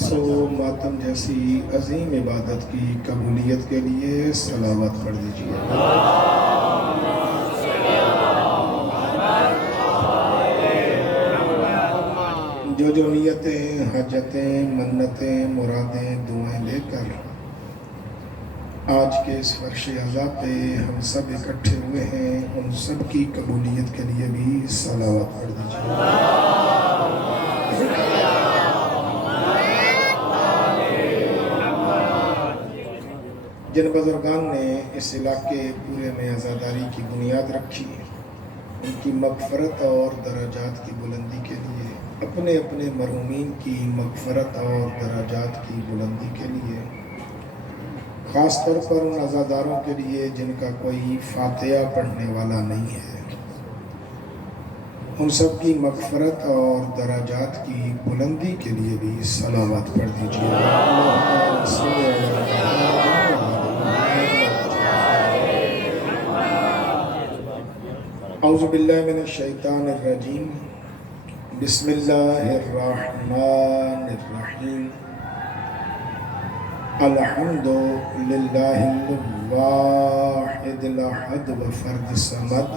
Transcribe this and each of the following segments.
رقص و ماتم جیسی عظیم عبادت کی قبولیت کے لیے صلوات پڑھ دیجیے۔ جو نیتیں، حاجتیں، منتیں، مرادیں، دعائیں لے کر آج کے اس فرش اعضا پہ ہم سب اکٹھے ہوئے ہیں، ان سب کی قبولیت کے لیے بھی صلوات پڑھ دیجیے۔ جن بزرگان نے اس علاقے پورے میں عزاداری کی بنیاد رکھی، ان کی مغفرت اور درجات کی بلندی کے لیے، اپنے اپنے مرحومین کی مغفرت اور درجات کی بلندی کے لیے، خاص طور پر ان عزاداروں کے لیے جن کا کوئی فاتحہ پڑھنے والا نہیں ہے، ان سب کی مغفرت اور درجات کی بلندی کے لیے بھی صلوات پڑھ دیجیے۔ اعوذ باللہ من الشیطان الرجیم، بسم اللہ الرحمن الرحیم، الحمد للہ الواحد الاحد وفرد الصمد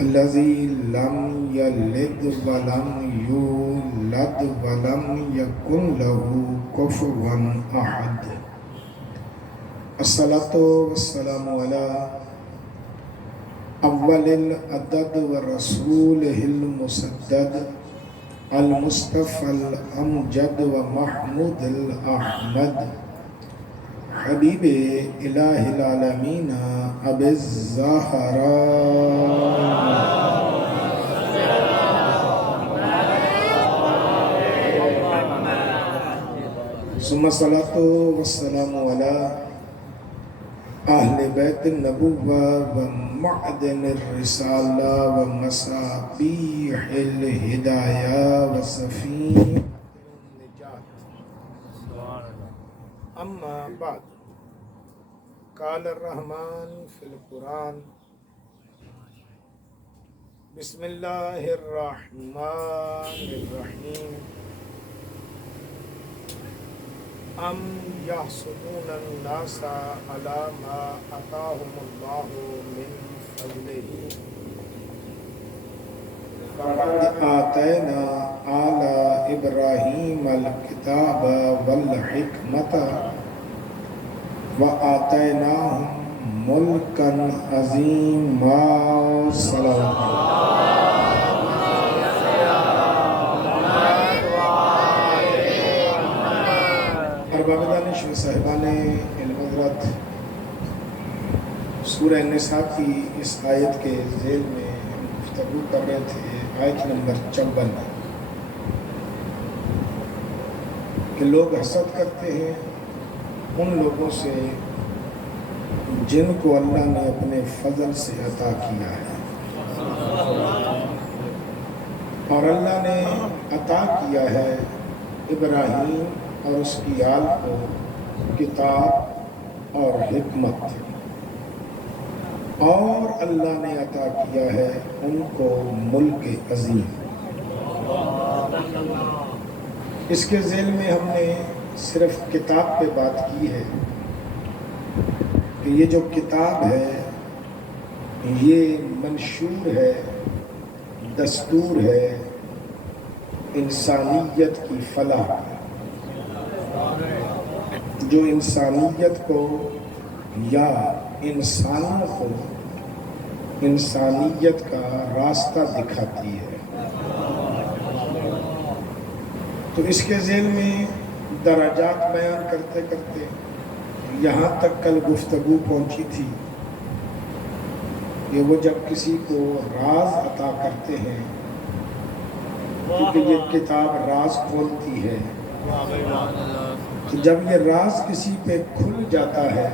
الذی لم یلد ولم یولد ولم یکن له کفوا احد۔ الصلاۃ والسلام علی اول العدد ورسولہ المسدد المصطفى الامجد ومحمود الاحمد حبیب الہ العالمین ابی الزہراء ثم الصلاۃ والسلام علی اہل بیت النبوہ ومعدن الرسالہ ومصابیح الہدایہ وسفین النجات، اما بعد، قال الرحمن فی القرآن، بسم اللہ الرحمن الرحیم، ام یحسدون الناس علی ما آتاہم اللہ من فضلہ فقد آتینا آل ابراہیم الکتاب والحکمت وآتیناہم ملکا عظیما۔ صلوات ارباب دانش و صاحبان علم حضرت، سورہ النساء کی اس آیت کے ذیل میں ہم گفتگو کر رہے تھے، آیت نمبر 54 میں، کہ لوگ حسد کرتے ہیں ان لوگوں سے جن کو اللہ نے اپنے فضل سے عطا کیا ہے، اور اللہ نے عطا کیا ہے ابراہیم اور اس کی آل کو کتاب اور حکمت، اور اللہ نے عطا کیا ہے ان کو ملک عظیم۔ اس کے ذیل میں ہم نے صرف کتاب پہ بات کی ہے کہ یہ جو کتاب ہے یہ منشور ہے، دستور ہے انسانیت کی فلاح، جو انسانیت کو یا انسانوں کو انسانیت کا راستہ دکھاتی ہے۔ تو اس کے ذیل میں درجات بیان کرتے کرتے یہاں تک کل گفتگو پہنچی تھی کہ وہ جب کسی کو راز عطا کرتے ہیں، کیونکہ یہ کتاب راز کھولتی ہے، تو جب یہ راز کسی پہ کھل جاتا ہے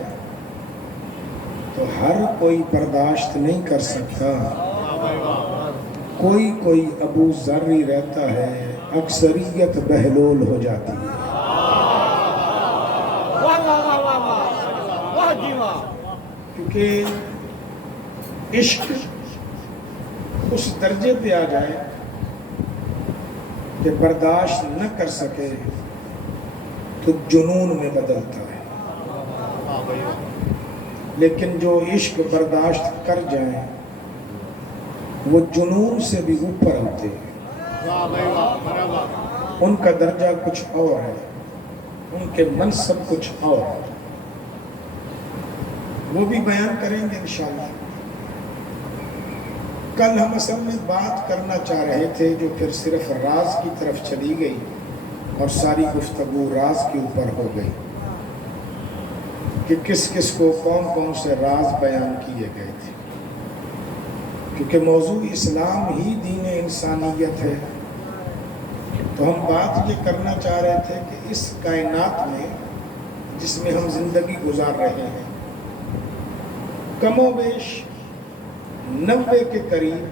تو ہر کوئی برداشت نہیں کر سکتا، کوئی ابو ذر ہی رہتا ہے، اکثریت بہلول ہو جاتی ہے۔ کیونکہ عشق اس درجے پہ آ جائے کہ برداشت نہ کر سکے تو جنون میں بدلتا ہے، لیکن جو عشق برداشت کر جائیں وہ جنون سے بھی اوپر ہوتے ہیں، ان کا درجہ کچھ اور ہے، ان کے منصب کچھ اور ہے، وہ بھی بیان کریں گے انشاءاللہ۔ کل ہم اصل میں بات کرنا چاہ رہے تھے جو پھر صرف راز کی طرف چلی گئی اور ساری گفتگو راز کے اوپر ہو گئی کہ کس کس کو کون کون سے راز بیان کیے گئے تھے، کیونکہ موضوع اسلام ہی دین انسانیت ہے۔ تو ہم بات یہ کرنا چاہ رہے تھے کہ اس کائنات میں جس میں ہم زندگی گزار رہے ہیں، کم و بیش 90 کے قریب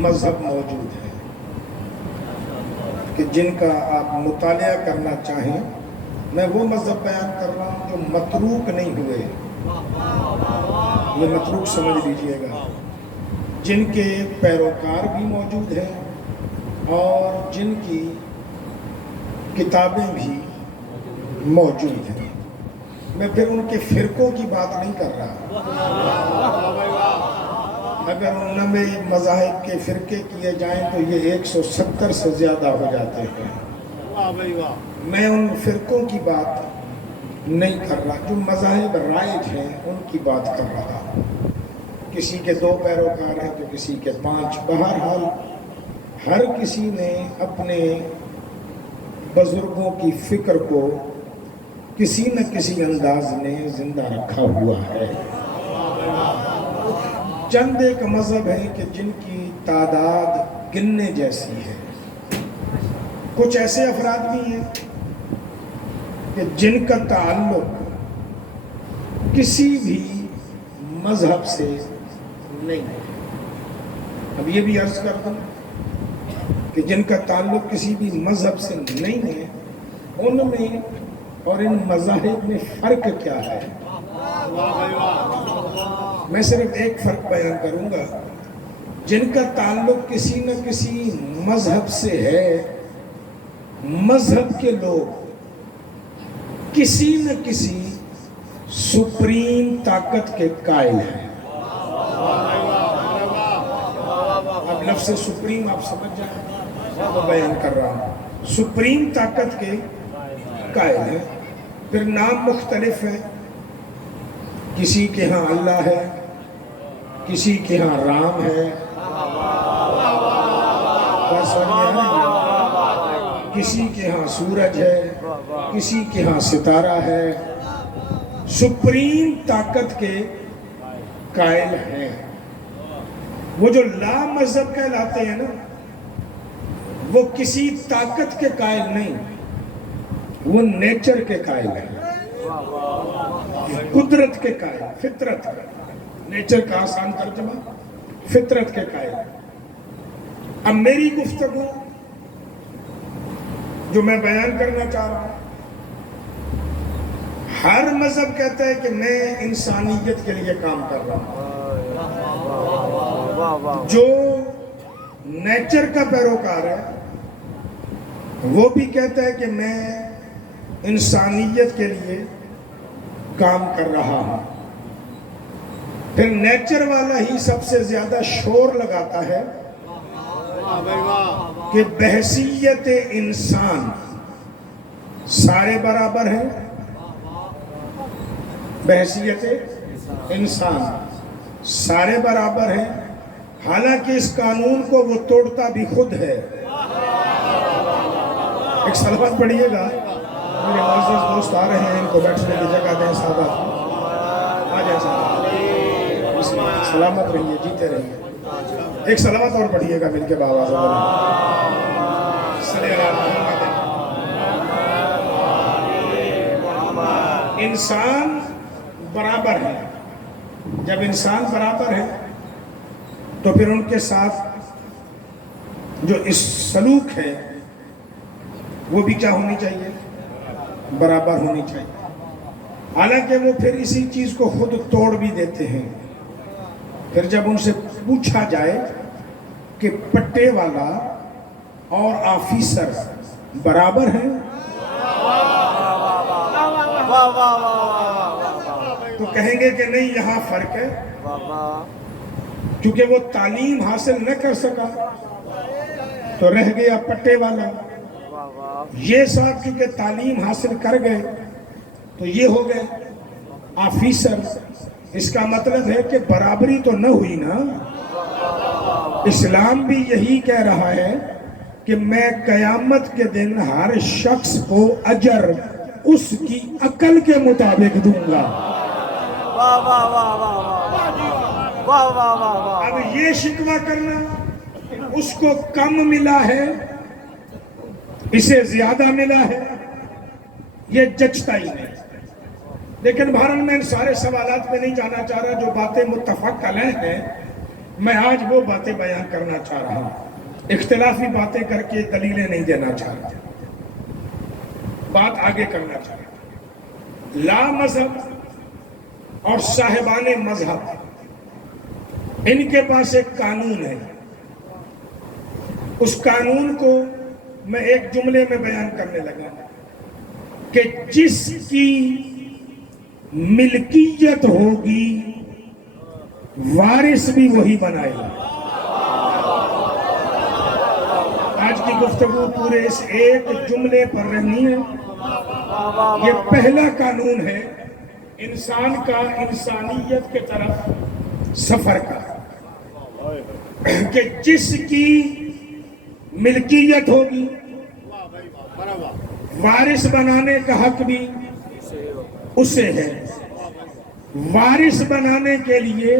مذہب موجود ہیں کہ جن کا آپ مطالعہ کرنا چاہیں۔ میں وہ مذہب بیان کر رہا ہوں جو متروک نہیں ہوئے، یہ متروک سمجھ لیجئے گا، جن کے پیروکار بھی موجود ہیں اور جن کی کتابیں بھی موجود ہیں۔ میں پھر ان کے فرقوں کی بات نہیں کر رہا، اگر 90 مذاہب کے فرقے کیے جائیں تو یہ 170 سے زیادہ ہو جاتے ہیں۔ میں ان فرقوں کی بات نہیں کر رہا، جو مذاہب رائج ہیں ان کی بات کر رہا ہوں۔ کسی کے 2 پیروکار ہیں تو کسی کے 5۔ بہرحال ہر کسی نے اپنے بزرگوں کی فکر کو کسی نہ کسی انداز میں زندہ رکھا ہوا ہے۔ چند ایک مذہب ہیں کہ جن کی تعداد گننے جیسی ہے، کچھ ایسے افراد بھی ہیں کہ جن کا تعلق کسی بھی مذہب سے نہیں ہے۔ اب یہ بھی عرض کر دوں کہ جن کا تعلق کسی بھی مذہب سے نہیں ہے، ان میں اور ان مذاہب میں فرق کیا ہے؟ میں صرف ایک فرق بیان کروں گا۔ جن کا تعلق کسی نہ کسی مذہب سے ہے، مذہب کے لوگ کسی نہ کسی سپریم طاقت کے قائل ہیں۔ اب لفظ سپریم آپ سمجھ جائیں، میں بیان کر رہا ہوں، سپریم طاقت کے قائل ہیں۔ پھر نام مختلف ہیں، کسی کے ہاں اللہ ہے، کسی کے ہاں رام ہے، کسی کے ہاں سورج ہے، کسی کے ہاں ستارہ ہے، سپریم طاقت کے قائل ہیں۔ وہ جو لا مذہب کہلاتے ہیں نا، وہ کسی طاقت کے قائل نہیں، وہ نیچر کے قائل ہیں، قدرت کے قائل، فطرت۔ نیچر کا آسان ترجمہ فطرت کے قائل۔ اب میری گفتگو جو میں بیان کرنا چاہ رہا ہوں، ہر مذہب کہتا ہے کہ میں انسانیت کے لیے کام کر رہا ہوں۔ جو نیچر کا پیروکار ہے وہ بھی کہتا ہے کہ میں انسانیت کے لیے کام کر رہا ہوں۔ پھر نیچر والا ہی سب سے زیادہ شور لگاتا ہے کہ بحیثیت انسان سارے برابر ہیں، بحیثیت انسان سارے برابر ہیں، حالانکہ اس قانون کو وہ توڑتا بھی خود ہے۔ ایک صلوات پڑھیے گا، میرے معزز دوست آ رہے ہیں، ان کو بیٹھنے کی جگہ دیں صحابہ، آ جائیں صحابہ، سلامت رہیے، جیتے رہیے۔ ایک صلوات اور پڑھیے گا مل کے بآواز انسان برابر ہے۔ جب انسان برابر ہے تو پھر ان کے ساتھ جو اس سلوک ہے وہ بھی کیا ہونی چاہیے؟ برابر ہونی چاہیے۔ حالانکہ وہ پھر اسی چیز کو خود توڑ بھی دیتے ہیں۔ پھر جب ان سے پوچھا جائے کہ پٹے والا اور آفیسر برابر ہیں، تو کہیں گے کہ نہیں یہاں فرق ہے، کیونکہ وہ تعلیم حاصل نہ کر سکا تو رہ گیا پٹے والا، یہ صاحب کیونکہ تعلیم حاصل کر گئے تو یہ ہو گئے آفیسر۔ اس کا مطلب ہے کہ برابری تو نہ ہوئی نا۔ اسلام بھی یہی کہہ رہا ہے کہ میں قیامت کے دن ہر شخص کو اجر اس کی عقل کے مطابق دوں گا۔ اب یہ شکوہ کرنا کہ اس کو کم ملا ہے اسے زیادہ ملا ہے، یہ جچتا ہی نہیں۔ لیکن بہرحال میں ان سارے سوالات پہ نہیں جانا چاہ رہا، جو باتیں متفق علیہ ہیں میں آج وہ باتیں بیان کرنا چاہ رہا ہوں، اختلافی باتیں کر کے دلیلیں نہیں دینا چاہ رہا، بات آگے کرنا چاہ رہا۔ لا مذہب اور صاحبان مذہب ان کے پاس ایک قانون ہے، اس قانون کو میں ایک جملے میں بیان کرنے لگا کہ جس کی ملکیت ہوگی وارث بھی وہی بنائے گا۔ آج کی گفتگو پورے اس ایک جملے پر رہنی ہے۔ یہ پہلا قانون ہے انسان کا انسانیت کے طرف سفر کا، کہ جس کی ملکیت ہوگی وارث بنانے کا حق بھی اسے ہے۔ وارث بنانے کے لیے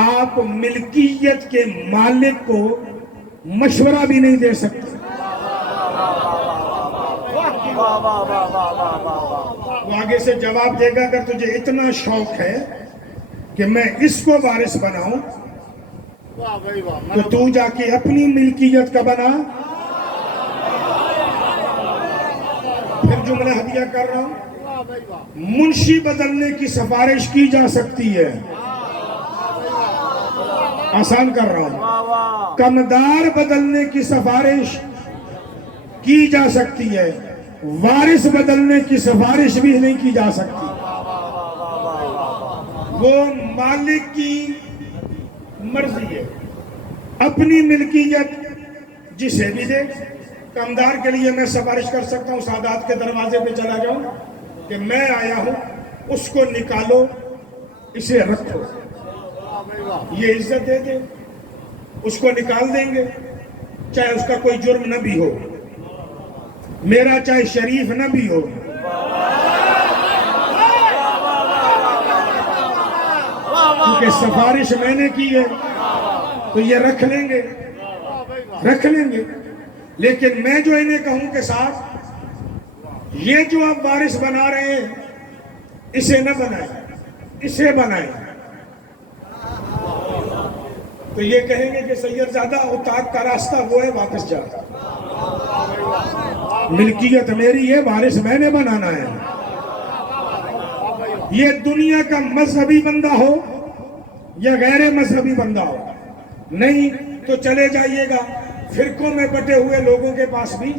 آپ ملکیت کے مالک کو مشورہ بھی نہیں دے سکتے۔ وہ آگے سے جواب دے گا اگر تجھے اتنا شوق ہے کہ میں اس کو وارث بناؤں تو تو جا کے اپنی ملکیت کا بنا۔ پھر جملہ ہدیہ کر رہا ہوں، منشی بدلنے کی سفارش کی جا سکتی ہے، آسان کر رہا ہوں، کمدار بدلنے کی سفارش کی جا سکتی ہے، وارث بدلنے کی سفارش بھی نہیں کی جا سکتی۔ وہ مالک کی مرضی ہے، اپنی ملکیت جسے بھی دے۔ کمدار کے لیے میں سفارش کر سکتا ہوں، سادات کے دروازے پہ چلا جاؤں کہ میں آیا ہوں، اس کو نکالو، اسے رکھو، یہ عزت دے دیں، اس کو نکال دیں گے چاہے اس کا کوئی جرم نہ بھی ہو، میرا چاہے شریف نہ بھی ہو۔ کیونکہ سفارش میں نے کی ہے تو یہ رکھ لیں گے، رکھ لیں گے۔ لیکن میں جو انہیں کہوں کہ صاحب یہ جو آپ وارث بنا رہے ہیں اسے نہ بنائیں، اسے بنائیں، تو یہ کہیں گے کہ سید زیادہ اطاعت کا راستہ وہ ہے، واپس جا، ملکیت میری ہے، وارث میں نے بنانا ہے۔ یہ دنیا کا مذہبی بندہ ہو یا غیر مذہبی بندہ ہو، نہیں تو چلے جائیے گا فرقوں میں بٹے ہوئے لوگوں کے پاس بھی،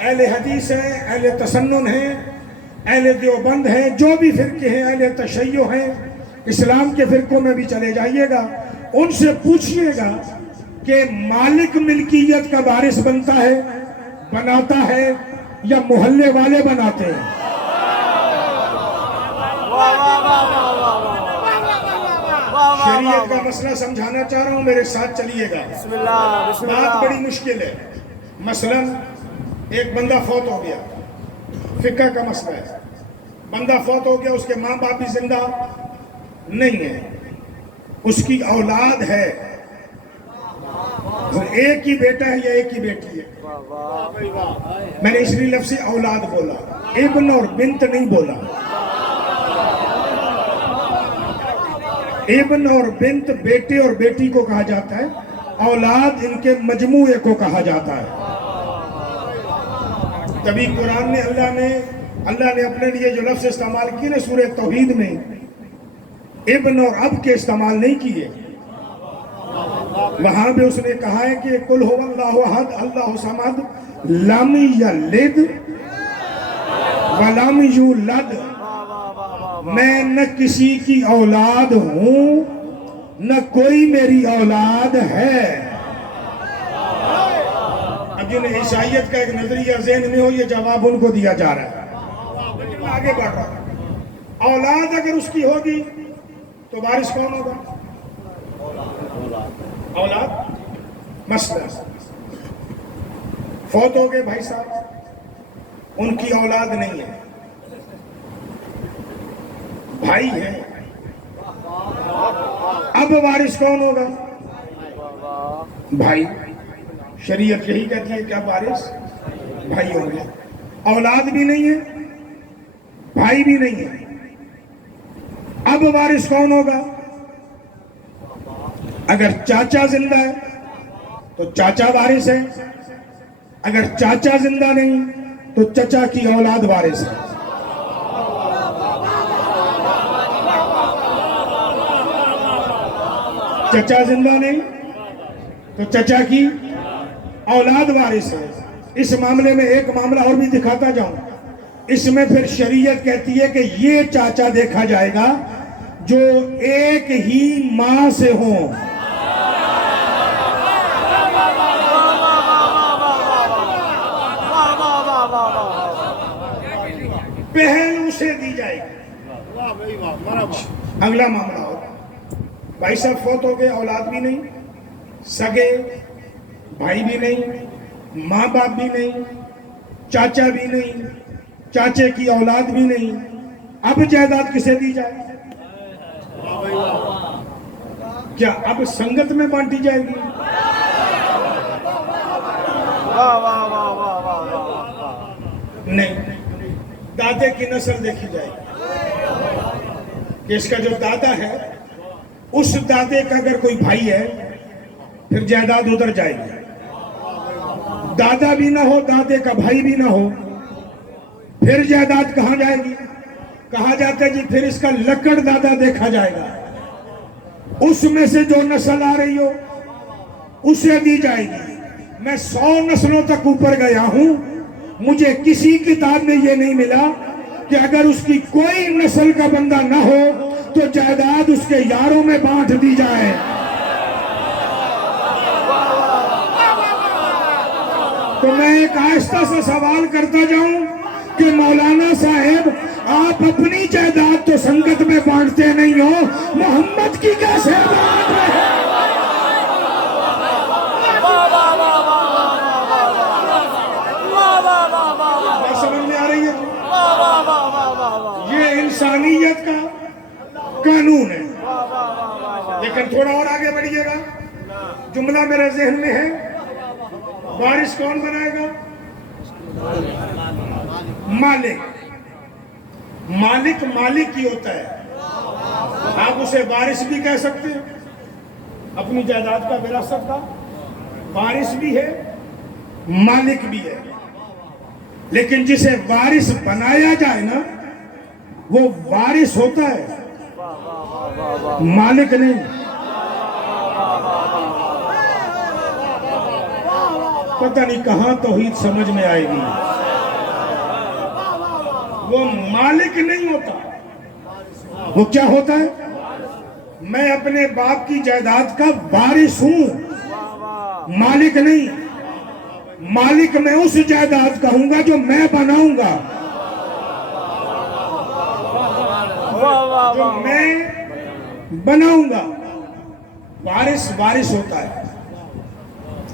اہل حدیث ہیں، اہل تسنن ہیں، اہل دیوبند ہیں، جو بھی فرقے ہیں، اہل تشیع ہیں، اسلام کے فرقوں میں بھی چلے جائیے گا، ان سے پوچھئے گا کہ مالک ملکیت کا وارث بنتا ہے، بناتا ہے یا محلے والے بناتے ہیں؟ شریعت کا مسئلہ سمجھانا چاہ رہا ہوں، میرے ساتھ چلیے گا۔ بات بڑی مشکل ہے۔ مثلا ایک بندہ فوت ہو گیا، فقہ کا مسئلہ ہے، بندہ فوت ہو گیا، اس کے ماں باپ بھی زندہ نہیں ہے، اس کی اولاد ہے، ایک ہی بیٹا ہے یا ایک ہی بیٹی ہے۔ میں نے اس لیے لفظ اولاد بولا، ابن اور بنت نہیں بولا۔ ابن اور بنت بیٹے اور بیٹی کو کہا جاتا ہے، اولاد ان کے مجموعے کو کہا جاتا ہے۔ تبھی قرآن نے اللہ نے اپنے لیے جو لفظ استعمال کیے نا سورہ توحید میں، ابن اور اب کے استعمال نہیں کیے، وہاں بھی اس نے کہا ہے کہ قل هو اللہ احد اللہ صمد لم یلد ولم یولد، میں نہ کسی کی اولاد ہوں نہ کوئی میری اولاد ہے۔ اب جنہیں عیسائیت کا ایک نظریہ ذہن میں ہو، یہ جواب ان کو دیا جا رہا ہے۔ لیکن میں آگے بڑھ رہا ہوں، اولاد اگر اس کی ہوگی تو وارث کون ہوگا؟ اولاد۔ مثلا فوت ہو گئے بھائی صاحب، ان کی اولاد نہیں ہے، بھائی ہے، اب وارث کون ہوگا؟ بھائی۔ شریعت یہی کہتی ہے کہ اب وارث بھائی ہوں گے۔ اولاد بھی نہیں ہے، بھائی بھی نہیں ہے، اب وارث کون ہوگا؟ اگر چاچا زندہ ہے تو چاچا وارث ہے، اگر چاچا زندہ نہیں تو چچا کی اولاد وارث ہے۔ چچا زندہ نہیں تو چچا کی اولاد وارث ہے۔ اس معاملے میں ایک معاملہ اور بھی دکھاتا جاؤں، اس میں پھر شریعت کہتی ہے کہ یہ چاچا دیکھا جائے گا جو ایک ہی ماں سے ہوں۔ بہن اسے دی جائے گی۔ اگلا معاملہ ہو، بھائی صاحب فوت ہو گئے، اولاد بھی نہیں، سگے بھائی بھی نہیں، ماں باپ بھی نہیں، چاچا بھی نہیں، چاچے کی اولاد بھی نہیں، اب جائیداد کسے دی جائے؟ کیا اب سنگت میں بانٹی جائے گی؟ نہیں، دادے کی نسل دیکھی جائے گی کہ اس کا جو دادا ہے، اس دادے کا اگر کوئی بھائی ہے پھر جائیداد ادھر جائے گی۔ دادا بھی نہ ہو، دادے کا بھائی بھی نہ ہو، پھر جائیداد کہاں جائے گی؟ کہا جاتا ہے جی پھر اس کا لکڑ دادا دیکھا جائے گا، اس میں سے جو نسل آ رہی ہو اسے دی جائے گی۔ میں 100 نسلوں تک اوپر گیا ہوں، مجھے کسی کتاب میں یہ نہیں ملا کہ اگر اس کی کوئی نسل کا بندہ نہ ہو تو جائیداد اس کے یاروں میں بانٹ دی جائے۔ تو میں ایک آہستہ سے سوال کرتا جاؤں کہ مولانا صاحب آپ اپنی جائیداد تو سنگت میں بانٹتے نہیں ہو، محمد کی کیسے بانٹ رہے ہیں؟ سمجھ میں آ رہی ہے؟ یہ انسانیت کا قانون ہے۔ لیکن تھوڑا اور آگے بڑھیے گا، جملہ میرے ذہن میں ہے، وارث کون بنائے گا؟ مالک۔ مالک مالک ہی ہوتا ہے، آپ اسے وارث بھی کہہ سکتے ہیں، اپنی جائیداد کا وراثت کا وارث بھی ہے، مالک بھی ہے۔ لیکن جسے وارث بنایا جائے نا، وہ وارث ہوتا ہے، مالک نہیں۔ پتہ نہیں کہاں توحید سمجھ میں آئے گی۔ وہ مالک نہیں ہوتا، وہ کیا ہوتا ہے؟ میں اپنے باپ کی جائیداد کا وارث ہوں، مالک نہیں۔ مالک میں اس جائیداد کا ہوں گا جو میں بناؤں گا، جو میں بناؤں گا۔ وارث وارث ہوتا ہے،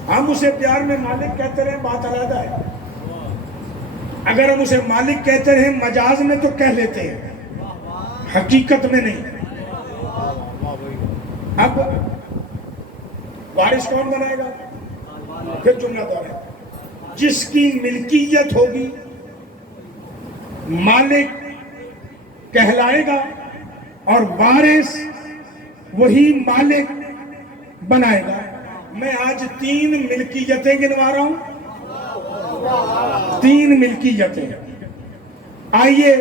ہم اسے پیار میں مالک کہتے رہے، بات علیحدہ ہے۔ اگر ہم اسے مالک کہتے رہے مجاز میں تو کہہ لیتے ہیں، حقیقت میں نہیں۔ اب وارث کون بنائے گا؟ پھر جملہ دوہرایا، جس کی ملکیت ہوگی مالک کہلائے گا، اور وارث وہی مالک بنائے گا۔ میں آج 3 ملکیتیں گنوا رہا ہوں، 3 ملکیتیں۔ آئیے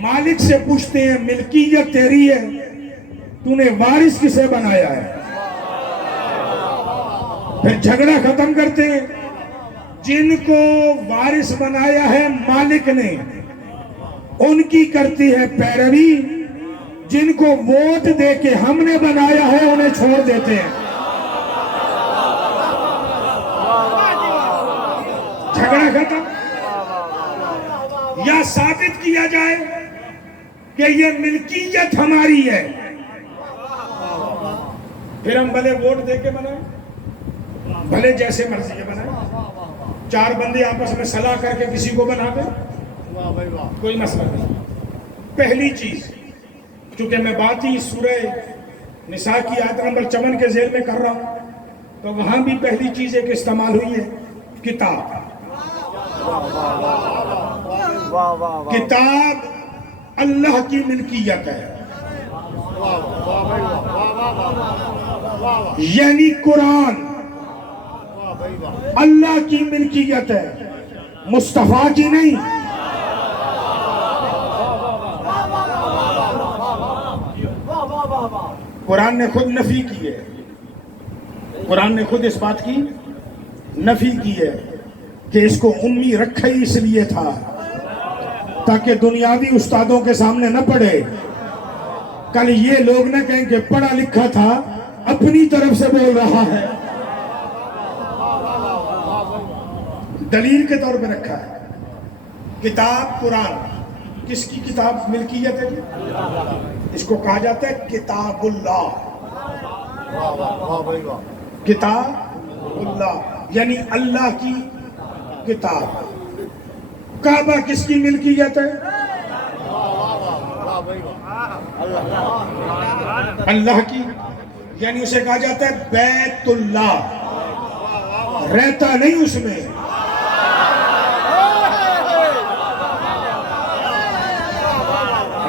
مالک سے پوچھتے ہیں، ملکیت تیری ہے، تو نے وارث کسے بنایا ہے؟ پھر جھگڑا ختم کرتے ہیں۔ جن کو وارث بنایا ہے مالک نے، ان کی کرتی ہے پیروی، جن کو ووٹ دے کے ہم نے بنایا ہے انہیں چھوڑ دیتے ہیں۔ جھگڑا ختم۔ یا ثابت کیا جائے کہ یہ ملکیت ہماری ہے، پھر ہم بھلے ووٹ دے کے بنائیں، بھلے جیسے مرضی کے بنائیں، چار بندے آپس میں صلاح کر کے کسی کو بنا دیں، کوئی مسئلہ نہیں۔ پہلی چیز، چونکہ میں بات ہی سورہ نساء کی آیت نمبر 54 کے ذیل میں کر رہا ہوں، تو وہاں بھی پہلی چیز ایک استعمال ہوئی ہے، کتاب۔ کتاب اللہ کی ملکیت ہے، یعنی قرآن اللہ کی ملکیت ہے، مصطفیٰ کی نہیں۔ قرآن نے خود نفی کی ہے، قرآن نے خود اس بات کی نفی کی ہے کہ اس کو امی رکھا ہی اس لیے تھا تاکہ دنیاوی استادوں کے سامنے نہ پڑھے، کل یہ لوگ نہ کہیں کہ پڑھا لکھا تھا اپنی طرف سے بول رہا ہے۔ دلیل کے طور پہ رکھا ہے۔ کتاب قرآن کس کی کتاب ملکیت ہے؟ اس کو کہا جاتا ہے کتاب اللہ، کتاب اللہ یعنی اللہ کی کتاب۔ کعبہ کس کی ملکیت ہے؟ اللہ کی، یعنی اسے کہا جاتا ہے بیت اللہ، رہتا نہیں اس میں۔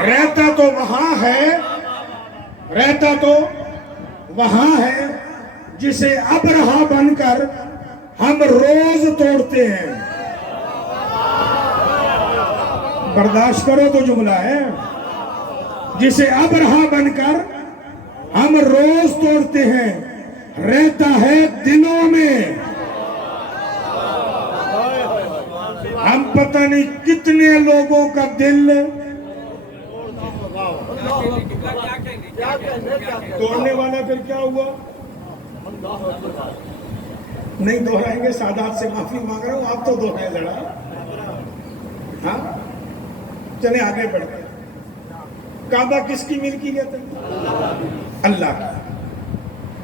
رہتا تو وہاں ہے، رہتا تو وہاں ہے جسے ابرہا بن کر ہم روز توڑتے ہیں۔ برداشت کرو تو جملہ ہے، جسے ابرہا بن کر ہم روز توڑتے ہیں، رہتا ہے دلوں میں۔ ہم پتہ نہیں کتنے لوگوں کا دل توڑنے والا۔ پھر کیا ہوا؟ نہیں دہرائیں گے، سادات سے معافی مانگ رہا ہوں، آپ تو دہرائیں ذرا۔ ہاں چلیں آگے بڑھتے ہیں۔ کعبہ کس کی ملکیت ہے؟ اللہ کی۔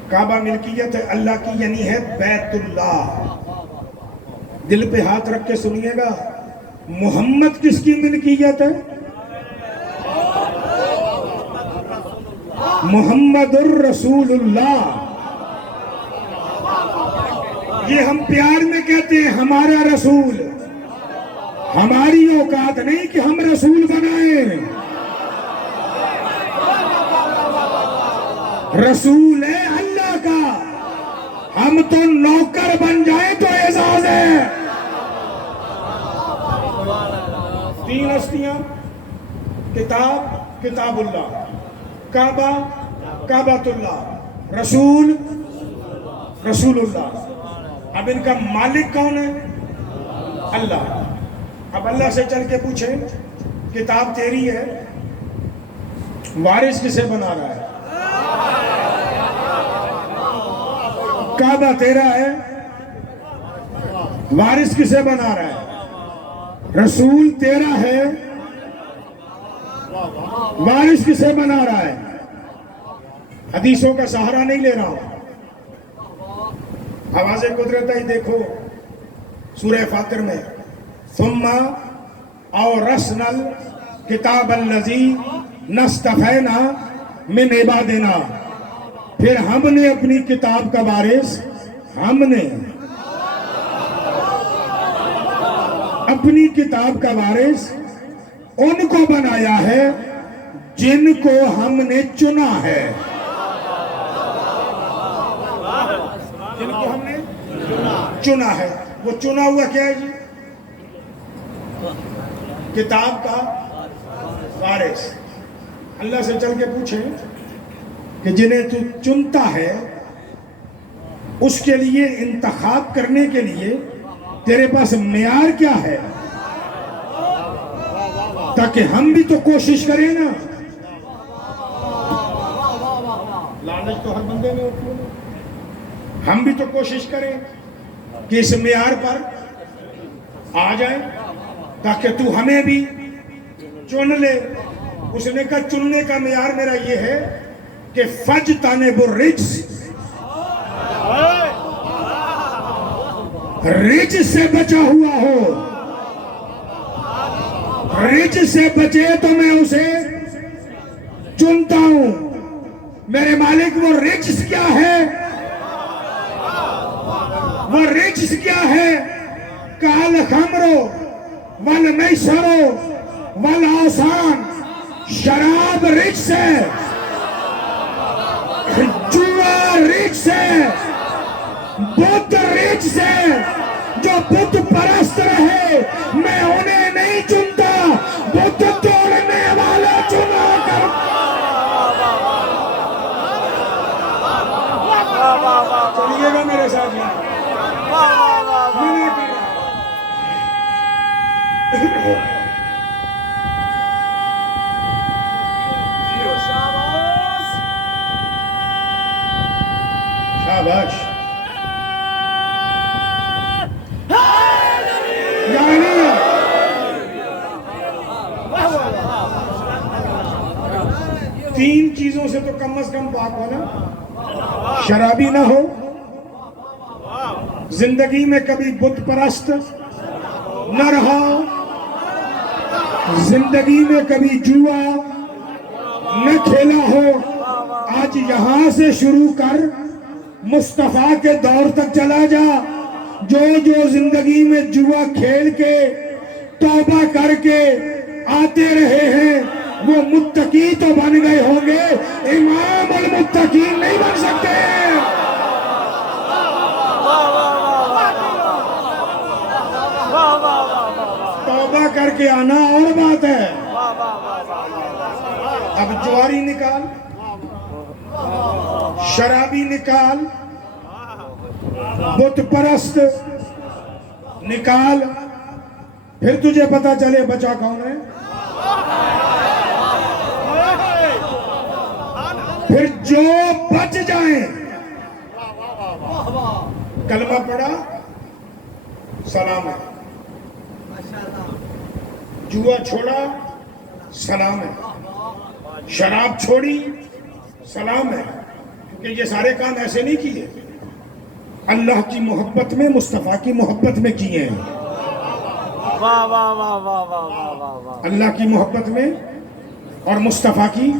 کعبہ ملکیت ہے اللہ کی، یعنی ہے بیت اللہ۔ دل پہ ہاتھ رکھ کے سنیے گا، محمد کس کی ملکیت ہے؟ محمد الرسول اللہ۔ یہ ہم پیار میں کہتے ہیں ہمارا رسول، ہماری اوقات نہیں کہ ہم رسول بنائیں۔ رسول ہے اللہ کا، ہم تو نوکر بن جائیں تو اعزاز ہے۔ تین ہستیاں، کتاب کتاب اللہ، کعبہ کعبۃ اللہ، رسول رسول اللہ۔ اب ان کا مالک کون ہے؟ اللہ۔ اب اللہ سے چل کے پوچھیں کتاب تیری ہے، وارث کسے بنا رہا ہے؟ کعبہ تیرا ہے، وارث کسے بنا رہا ہے؟ رسول تیرا ہے، وارث کسے بنا رہا ہے؟ حدیثوں کا سہارا نہیں لے رہا ہوں، آواز قدرت ہی دیکھو سورہ فاطر میں، ثم اورثنا الکتاب الذی نصطفینا من عبادنا، پھر ہم نے اپنی کتاب کا وارث، ہم نے اپنی کتاب کا وارث ان کو بنایا ہے جن کو ہم نے چنا ہے۔ جن کو ہم نے چنا ہے، وہ چنا ہوا کیا ہے جی؟ کتاب کا وارث۔ اللہ سے چل کے پوچھیں کہ جنہیں تو چنتا ہے اس کے لیے انتخاب کرنے کے لیے تیرے پاس معیار کیا ہے؟ تاکہ ہم بھی تو کوشش کریں نا. لالچ تو ہر بندے میں ہوتی ہے. ہم بھی تو کوشش کریں کہ اس معیار پر آ جائیں تاکہ تو ہمیں بھی چن لے. اس نے کہا چننے کا معیار میرا یہ ہے کہ فَاجْتَنِبُوا الرِّجْسَ، رج سے بچا ہوا ہو. رج سے بچے تو میں اسے چنتا ہوں. میرے مالک وہ رجس کیا ہے؟ وہ رجس کیا ہے؟ کال خمرو والمیسرو والاوثان. شراب رجس ہے، جوا رجس ہے، بت رجس ہے. جو بت پرست رہے میں انہیں نہیں چنتا، بت توڑنے والے چنا کر. چلیے گا میرے ساتھ منع کر رہا. شاباش. تین چیزوں سے تو کم از کم پاک ہونا. شرابی نہ ہو، زندگی میں کبھی بت پرست نہ رہا، زندگی میں کبھی جوا نہ کھیلا ہو. آج یہاں سے شروع کر مصطفیٰ کے دور تک چلا جا. جو زندگی میں جوا کھیل کے توبہ کر کے آتے رہے ہیں وہ متقی تو بن گئے ہوں گے، امام المتقین نہیں بن سکتے. توبہ کر کے آنا اور بات ہے. اب جواری نکال، شرابی نکال، بت پرست نکال، پھر تجھے پتا چلے بچا کون ہے. پھر جو بچ جائیں، کلمہ پڑھا سلام ہے، جوا چھوڑا سلام ہے، شراب چھوڑی سلام ہے. کیونکہ یہ سارے کام ایسے نہیں کیے، اللہ کی محبت میں، مصطفیٰ کی محبت میں کیے ہیں. اللہ کی محبت میں اور مصطفیٰ کی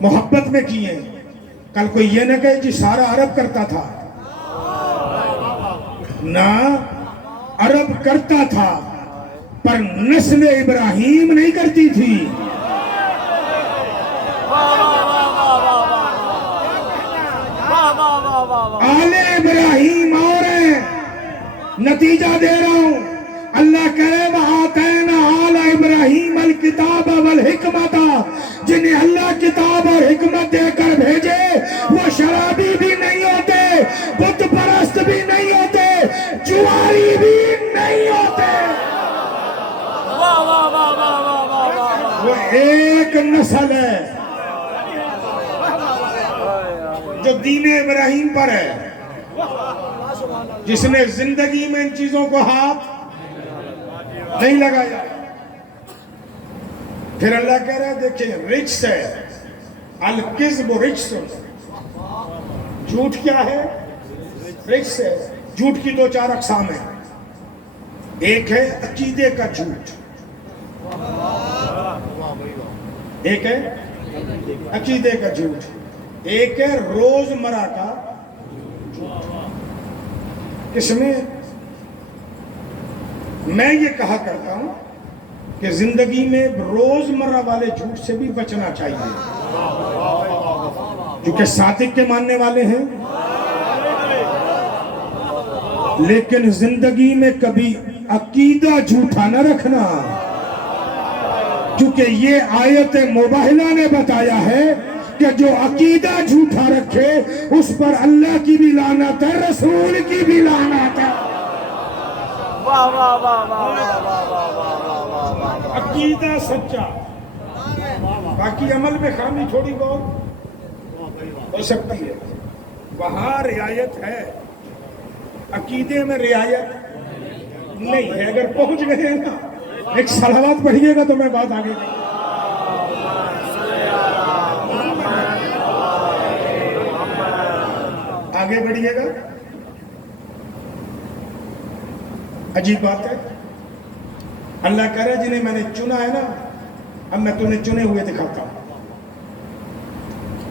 محبت میں کیے ہیں. کل کوئی یہ نہ کہے جی سارا عرب کرتا تھا. نہ، عرب کرتا تھا پر نسل ابراہیم نہیں کرتی تھی. آل ابراہیم اور ہیں. نتیجہ دے رہا ہوں، اللہ کہے وَآتَيْنَا آلَ إِبْرَاهِيمَ الْكِتَابَ وَالْحِكْمَةَ. جنہیں اللہ کتاب اور حکمت دے کر بھیجے وہ شرابی بھی نہیں ہوتے، بت پرست بھی نہیں ہوتے، جواری بھی نہیں ہوتے. وہ ایک نسل ہے جو دین ابراہیم پر ہے، جس نے زندگی میں ان چیزوں کو ہاتھ نہیں لگایا. پھر اللہ کہہ رہا ہے دیکھیں رجس ہے، الکذب رجس. جھوٹ کیا ہے؟ رجس ہے. جھوٹ کی 2-4 اقسام ہیں. ایک ہے عقیدے کا جھوٹ، ایک ہے عقیدے کا جھوٹ، ایک ہے روزمرہ کا جھوٹ. کس میں؟ میں یہ کہا کرتا ہوں کہ زندگی میں روزمرہ والے جھوٹ سے بھی بچنا چاہیے، کیونکہ صادق کے ماننے والے ہیں. لیکن زندگی میں کبھی عقیدہ جھوٹا نہ رکھنا، کیونکہ یہ آیت مباہلہ نے بتایا ہے کہ جو عقیدہ جھوٹا رکھے اس پر اللہ کی بھی لعنت ہے، رسول کی بھی لعنت ہے. عقیدہ سچا، باقی عمل میں خامی تھوڑی بہت ہو سکتی ہے، وہاں رعایت ہے، عقیدے میں رعایت نہیں ہے۔ اگر پہنچ گئے ہیں نا، ایک صلوات پڑھیے گا تو میں بات آگے بڑھیے گا۔ عجیب بات ہے، اللہ کہہ رہا ہے جنہیں میں نے چنا ہے نا، اب میں تمہیں چنے ہوئے دکھاتا ہوں۔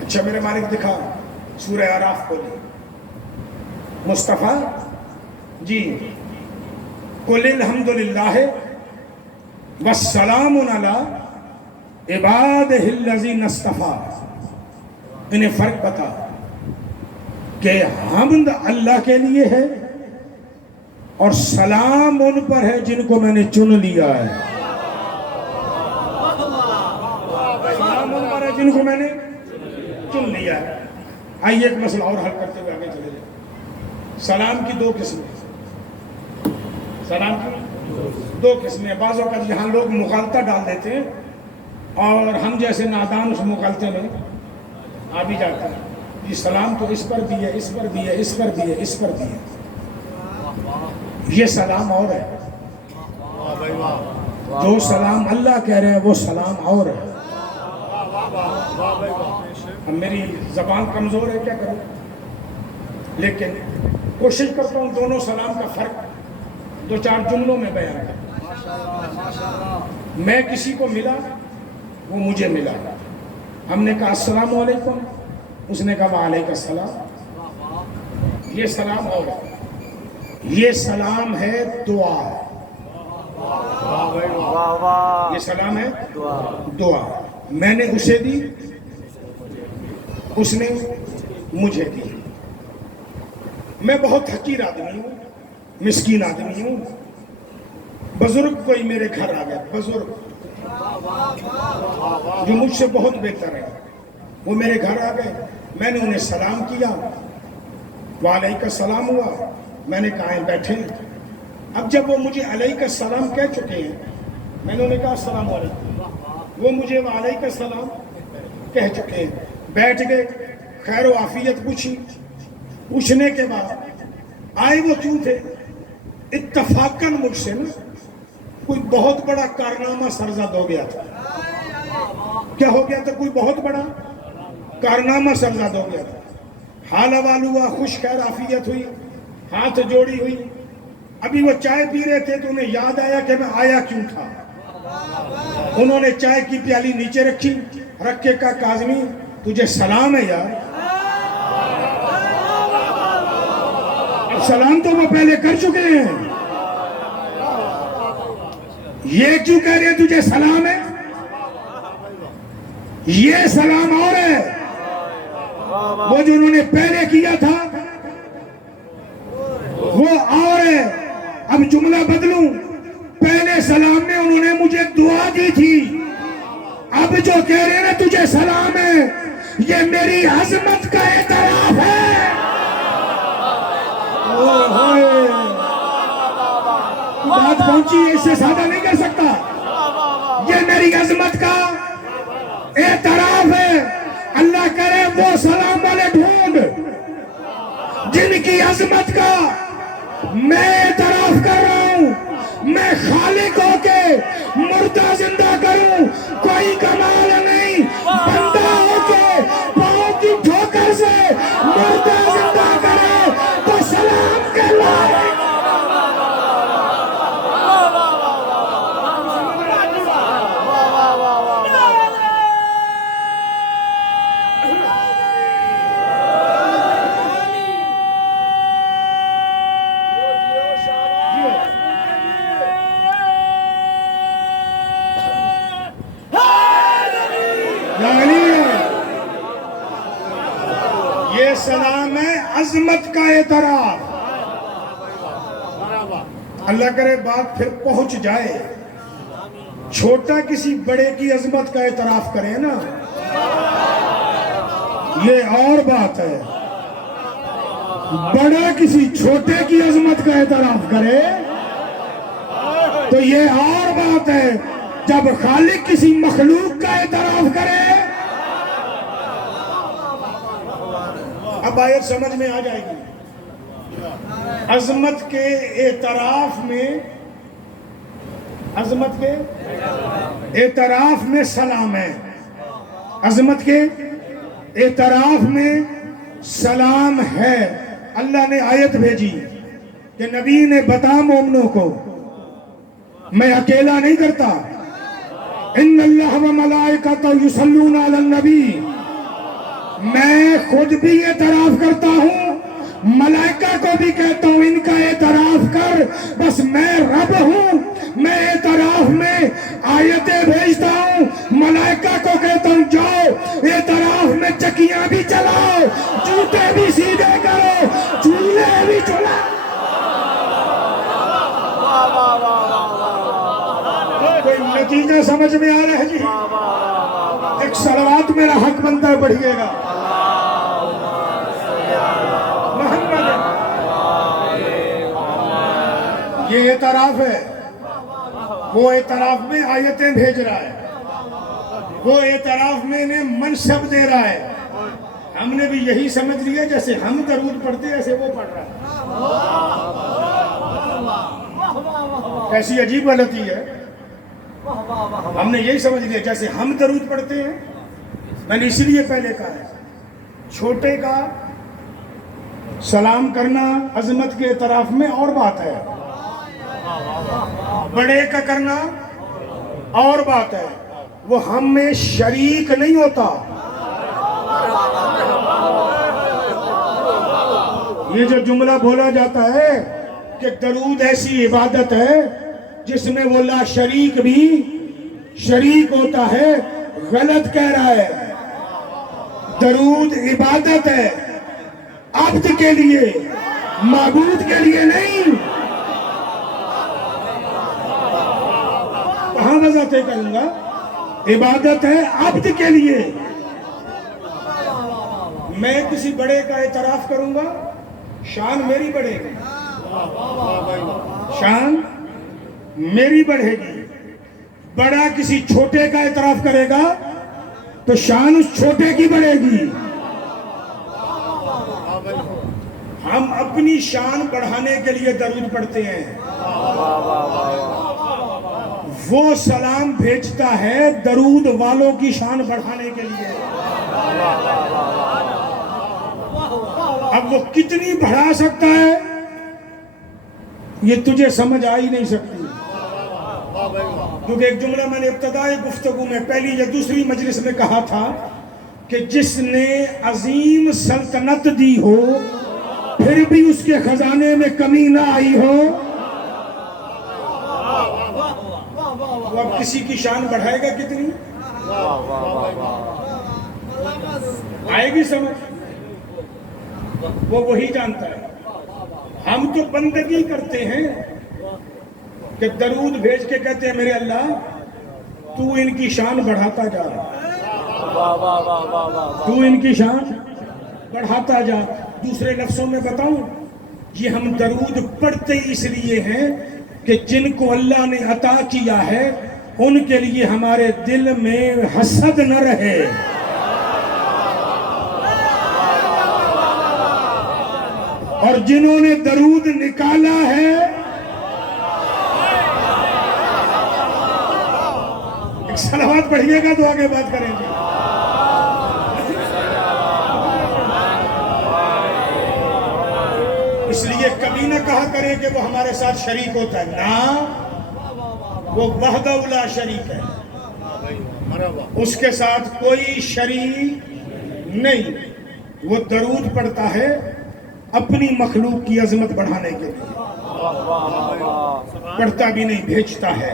اچھا میرے مالک دکھا، سورہ اعراف کھولی، مصطفیٰ جی، قل الحمدللہ والسلام علی عبادہ الذین اصطفیٰ۔ انہیں فرق بتا کہ حمد اللہ کے لیے ہے اور سلام ان پر ہے جن کو میں نے چن لیا ہے۔ سلام ان پر ہے جن کو میں نے چن لیا ہے۔ آئیے ایک مسئلہ اور حل کرتے ہوئے آگے چلے جائیں۔ سلام کی دو قسمیں، سلام کی دو قسمیں۔ بعض اوقات یہاں لوگ مغالطہ ڈال دیتے ہیں اور ہم جیسے نادان اس مغالطے میں آ بھی جاتے ہیں۔ یہ سلام تو اس پر بھی ہے، اس پر بھی ہے، اس پر بھی ہے، اس پر بھی ہے۔ یہ سلام اور ہے، جو سلام اللہ کہہ رہے ہیں وہ سلام اور ہے۔ اب میری زبان کمزور ہے، کیا کروں، لیکن کوشش کرتا ہوں دونوں سلام کا فرق دو چار جملوں میں بیان کروں۔ میں کسی کو ملا، وہ مجھے ملا، ہم نے کہا السلام علیکم، اس نے کہا وعلیکم السلام۔ یہ سلام اور ہے، یہ سلام ہے دعا، یہ سلام ہے دعا۔ میں نے اسے دی، اس نے مجھے دی۔ میں بہت حقیر آدمی ہوں، مسکین آدمی ہوں، بزرگ کوئی میرے گھر آ گیا، بزرگ جو مجھ سے بہت بہتر ہے، وہ میرے گھر آ گئے، میں نے انہیں سلام کیا، وعلیکم السلام ہوا، میں نے کہا بیٹھے۔ اب جب وہ مجھے علیکم السلام کہہ چکے ہیں، میں نے انہیں کہا السلام علیکم، وہ مجھے وعلیکم السلام کہہ چکے ہیں، بیٹھ گئے، خیر و عافیت پوچھی، پوچھنے کے بعد آئے وہ کیوں تھے؟ اتفاقاً مجھ سے نا کوئی بہت بڑا کارنامہ سرزد ہو گیا تھا۔ کیا ہو گیا تھا؟ کوئی بہت بڑا کارنامہ سرزد ہو گیا تھا۔ حال احوال ہوا، خوش خیر عافیت ہوئی، ہاتھ جوڑی ہوئی۔ ابھی وہ چائے پی رہے تھے تو انہیں یاد آیا کہ میں آیا کیوں تھا۔ انہوں نے چائے کی پیالی نیچے رکھی، رکھ کے کہا کاظمی تجھے سلام ہے یار۔ اب سلام تو وہ پہلے کر چکے ہیں، یہ کیوں کہہ رہے ہیں تجھے سلام ہے؟ یہ سلام اور ہے، وہ جو انہوں نے پہلے کیا تھا وہ اور ہے۔ اب جملہ بدلوں، پہلے سلام میں انہوں نے مجھے دعا دی تھی، اب جو کہہ رہے ہیں نا تجھے سلام ہے، یہ میری عظمت کا اعتراف ہے۔ بات پہنچی، اس سے زیادہ نہیں کر سکتا۔ یہ میری عظمت کا اعتراف ہے۔ اللہ کرے وہ سلام والے ڈھونڈ جن کی عظمت کا میں اعتراف کر رہا ہوں، میں خالق ہو کے مردہ زندہ کروں، کوئی کمال نہیں، بندہ ہو کے پاؤں کی ٹھوکر سے مردہ زندہ کرے تو سلام کے لائق۔ یہ سلام ہے عظمت کا اعتراف۔ اللہ کرے بات پھر پہنچ جائے، چھوٹا کسی بڑے کی عظمت کا اعتراف کرے نا، یہ اور بات ہے، بڑا کسی چھوٹے کی عظمت کا اعتراف کرے تو یہ اور بات ہے جب خالق کسی مخلوق کا اعتراف کرے. اب آیت سمجھ میں آ جائے گی. عظمت کے اعتراف میں سلام ہے. عظمت کے اعتراف میں سلام ہے. اللہ نے آیت بھیجی کہ نبی نے بتا مومنوں کو میں اکیلا نہیں کرتا. ان اللہ و ملائکتہ یصلون علی النبی. میں خود بھی اعتراف کرتا ہوں, ملائکہ کو بھی کہتا ہوں ان کا اعتراف کر. بس میں رب ہوں, میں اعتراف میں آیتیں بھیجتا ہوں, ملائکہ کو کہتا ہوں جاؤ اعتراف میں چکیاں بھی چلاؤ, جوتے بھی سیدھے کرو, چولہے بھی چلاؤ. کوئی نتیجہ سمجھ میں آ رہا ہے جی؟ ایک صلوات میرا حق بنتا ہے, پڑھیے گا. یہ اعتراف ہے, وہ اعتراف میں آیتیں بھیج رہا ہے, وہ اعتراف میں انہیں منصب دے رہا ہے. ہم نے بھی یہی سمجھ لیا جیسے ہم درود پڑھتے ایسے وہ پڑھ رہا ہے. ایسی عجیب غلطی ہے. ہم نے یہی سمجھ لیا جیسے ہم درود پڑھتے ہیں. میں نے اس لیے پہلے کہا ہے چھوٹے کا سلام کرنا عظمت کے اعتراف میں اور بات ہے, بڑے کا کرنا اور بات ہے. وہ ہم میں شریک نہیں ہوتا. یہ جو جملہ بولا جاتا ہے کہ درود ایسی عبادت ہے جس میں وہ لا شریک بھی شریک ہوتا ہے, غلط کہہ رہا ہے. درود عبادت ہے عبد کے لیے, معبود کے لیے نہیں. کہاں وضاحت کروں گا؟ عبادت ہے عبد کے لیے. میں کسی بڑے کا اعتراف کروں گا, شان میری بڑھے گی, شان میری بڑھے گی. بڑا کسی چھوٹے کا اعتراف کرے گا تو شان اس چھوٹے کی بڑھے گی. ہم اپنی شان بڑھانے کے لیے درود پڑھتے ہیں. وہ سلام بھیجتا ہے درود والوں کی شان بڑھانے کے لیے. اب وہ کتنی بڑھا سکتا ہے یہ تجھے سمجھ آ ہی نہیں سکتی. کیونکہ ایک جملہ میں نے ابتدائی گفتگو میں پہلی یا دوسری مجلس میں کہا تھا کہ جس نے عظیم سلطنت دی ہو پھر بھی اس کے خزانے میں کمی نہ آئی ہو, وہ اب کسی کی شان بڑھائے گا کتنی؟ آئے گی سمجھ؟ وہ وہی جانتا ہے. ہم تو بندگی کرتے ہیں کہ درود بھیج کے کہتے ہیں میرے اللہ تو ان کی شان بڑھاتا جا, تو ان کی شان بڑھاتا جا. دوسرے لفظوں میں بتاؤں, یہ ہم درود پڑھتے اس لیے ہیں کہ جن کو اللہ نے عطا کیا ہے ان کے لیے ہمارے دل میں حسد نہ رہے. اور جنہوں نے درود نکالا ہے ایک صلوات پڑھیے گا تو آگے بات کریں گے. اس لیے کبھی نہ کہا کریں کہ وہ ہمارے ساتھ شریک ہوتا ہے, نہ, وہ وحدہ لا شریک ہے, اس کے ساتھ کوئی شریک نہیں. وہ درود پڑھتا ہے اپنی مخلوق کی عظمت بڑھانے کے لیے, پڑھتا بھی نہیں بھیجتا ہے.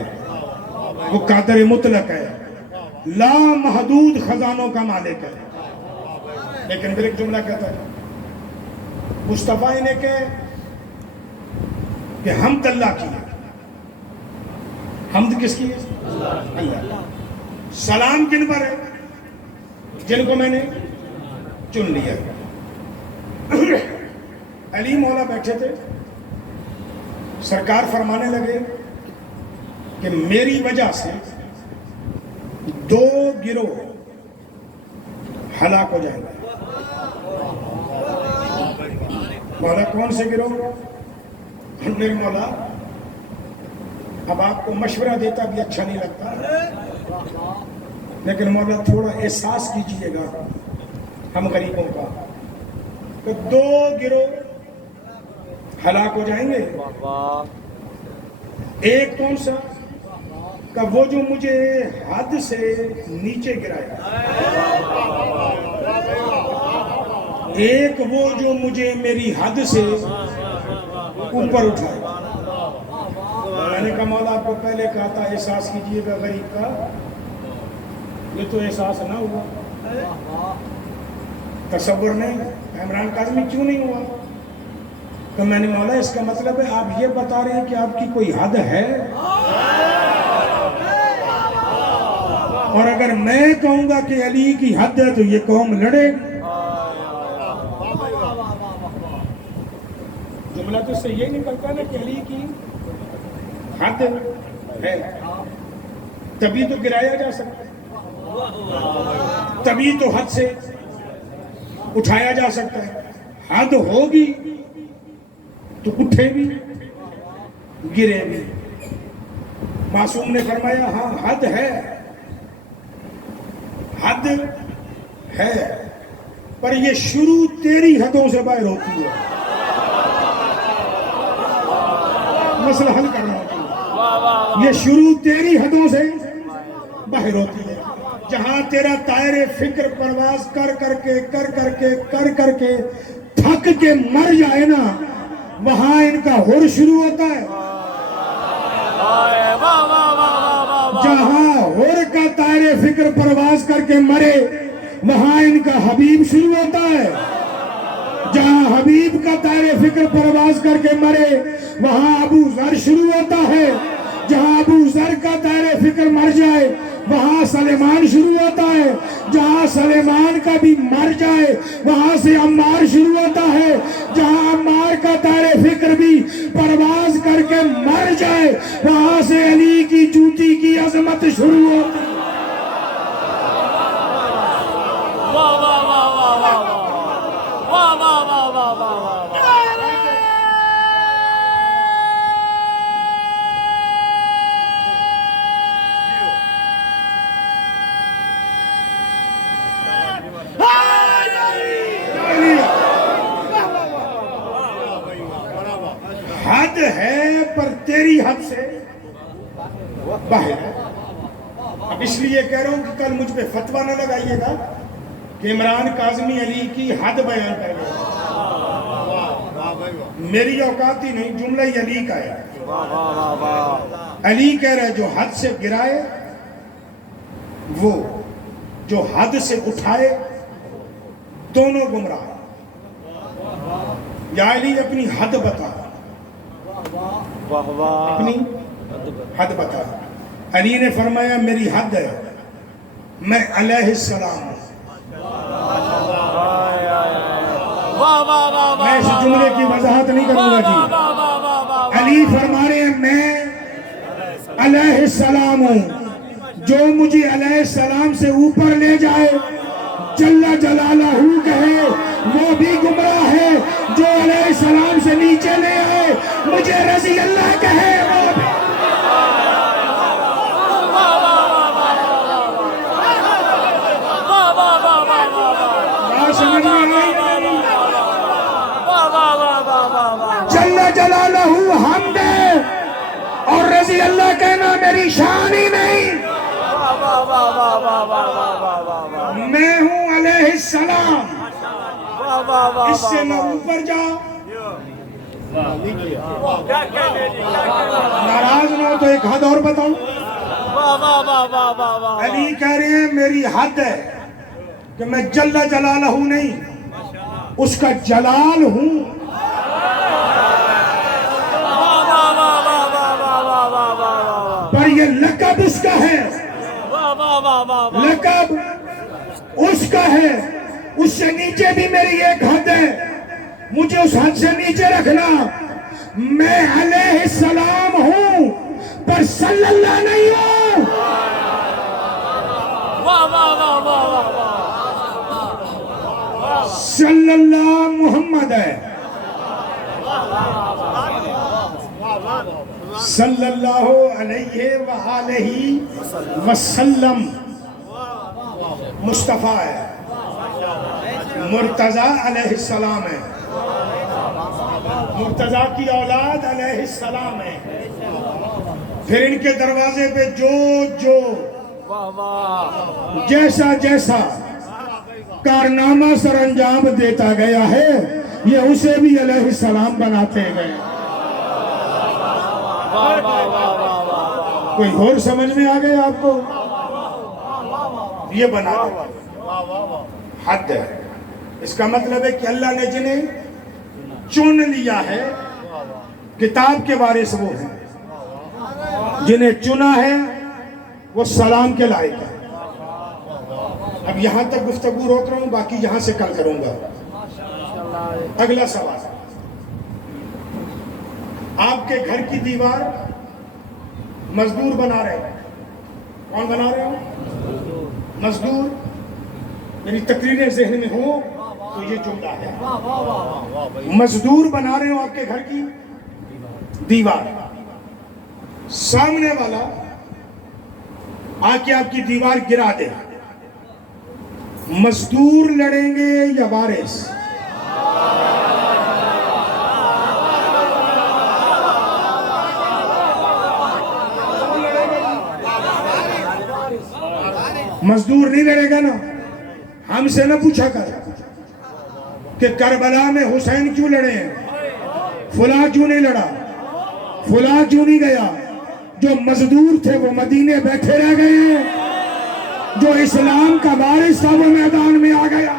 وہ قادر مطلق ہے, لا محدود خزانوں کا مالک ہے. لیکن پھر ایک جملہ کہتا ہے مصطفیٰ نے کہ حمد اللہ کی ہے. حمد کس کی ہے؟ اللہ. سلام کن پر ہے؟ جن کو میں نے چن لیا. علی مولا بیٹھے تھے, سرکار فرمانے لگے کہ میری وجہ سے 2 گروہ ہلاک ہو جائیں گے. مولا کون سے گروہ؟ میرے مولا اب آپ کو مشورہ دیتا بھی اچھا نہیں لگتا، لیکن مولا تھوڑا احساس کیجئے گا ہم غریبوں کا. تو 2 گروہ ہلاک ہو جائیں گے. ایک کون سا؟ کہ وہ جو مجھے حد سے نیچے گرائے، ایک وہ جو مجھے میری حد سے اوپر اٹھائے. میں نے کہا مولا آپ کو پہلے کہا تھا احساس کیجئے گا غریب کا، یہ تو احساس نہ ہوا. تصور نہیں. عمران کاظمی کیوں نہیں ہوا؟ تو میں نے مولا اس کا مطلب ہے آپ یہ بتا رہے ہیں کہ آپ کی کوئی حد ہے، اور اگر میں کہوں گا کہ علی کی حد ہے تو یہ قوم لڑے گی. جملہ تو اس سے یہ نکلتا نا کہ علی کی حد ہے، تبھی تو گرایا جا سکتا ہے، تبھی تو حد سے اٹھایا جا سکتا ہے. حد ہوگی تو اٹھے بھی گرے بھی. معصوم نے فرمایا ہاں حد ہے، حد ہے، پر یہ شروع تیری حدوں سے باہر ہوتی ہے. مسئلہ حل کرنا ہوتی ہے. یہ شروع تیری حدوں سے باہر ہوتی ہے. جہاں تیرا طائر فکر پرواز کر کر کے تھک کے مر جائے نا، وہاں ان کا ہر شروع ہوتا ہے. جہاں ہر کا طائر فکر پرواز کر کے مرے، وہاں ان کا حبیب شروع ہوتا ہے. جہاں حبیب کا طائر فکر پرواز کر کے مرے، وہاں ابو ذر شروع ہوتا ہے. جہاں ابو ذر کا طائر فکر مر جائے، وہاں سلیمان شروع ہوتا ہے. جہاں سلیمان کا بھی مر جائے، وہاں سے عمار شروع ہوتا ہے. جہاں عمار کا طائر فکر بھی پرواز کر کے مر جائے، وہاں سے علی کی جوتی کی عظمت شروع ہوتی ہے. حد ہے پر تیری حد سے باہر ہے. اب اس لیے کہہ رہا ہوں کہ کل مجھ پہ فتویٰ نہ لگائیے گا کہ عمران کاظمی علی کی حد بیان کر رہے ہیں. میری اوقات ہی نہیں، جملہ ہی علی کا ہے. علی کہہ رہا ہے جو حد سے گرائے، وہ جو حد سے اٹھائے، دونوں گمراہ. یا علی اپنی حد بتا، اپنی حد بتا. علی نے فرمایا میری حد ہے، میں علیہ السلام ہوں. میں اس جملے کی وضاحت نہیں کروں گا جی. علی فرما رہے ہیں میں علیہ السلام ہوں. جو مجھے علیہ السلام سے اوپر لے جائے، جل جلالہ کہے، وہ بھی گمراہ ہے. جو علیہ السلام سے نیچے لے آئے، مجھے رضی اللہ کہے، وہ بھی. جل جلالہ حمد ہے، اور رضی اللہ کہنا میری شان ہی نہیں. میں ہوں علیہ السلام، اس سے نہ اوپر جا. ناراض نہ ہو تو ایک حد اور بتاؤں. علی کہہ رہے ہیں میری حد ہے کہ میں جل جلالہ نہیں، اس کا جلال ہوں. پر یہ لقب اس کا ہے، لقب اس کا ہے. اس سے نیچے بھی میری ایک حد ہے، مجھے اس حد سے نیچے رکھنا. میں علیہ السلام ہوں، پر صلی اللہ نہیں ہے. صلی اللہ محمد ہے. صلی اللہ علیہ وآلہ وسلم مصطفیٰ ہے. مرتضیٰ علیہ السلام ہے. مرتضیٰ کی اولاد علیہ السلام ہے. پھر ان کے دروازے پہ جو جیسا جیسا کارنامہ سر انجام دیتا گیا ہے یہ اسے بھی علیہ السلام بناتے گئے. کوئی اور سمجھ میں آ گیا آپ کو؟ یہ بنا حد ہے. اس کا مطلب ہے کہ اللہ نے جنہیں چن لیا ہے کتاب کے وارث وہ ہیں. جنہیں چنا ہے وہ سلام کے لائق ہے. اب یہاں تک گفتگو روک رہا ہوں، باقی یہاں سے کل کروں گا. اگلا سوال، آپ کے گھر کی دیوار مزدور بنا رہے ہیں. کون بنا رہے ہو؟ مزدور. یعنی تقریریں ذہن میں ہوں تو یہ جملہ ہے. مزدور بنا رہے ہو آپ کے گھر کی دیوار. سامنے والا آ کے آپ کی دیوار گرا دے. مزدور لڑیں گے یا وارث؟ مزدور نہیں لڑے گا نا. ہم سے نہ پوچھا کر کہ کربلا میں حسین کیوں لڑے ہیں، فلاں کیوں نہیں لڑا، فلاں کیوں نہیں گیا. جو مزدور تھے وہ مدینے بیٹھے رہ گئے ہیں. جو اسلام کا وارث تھا وہ میدان میں آ گیا.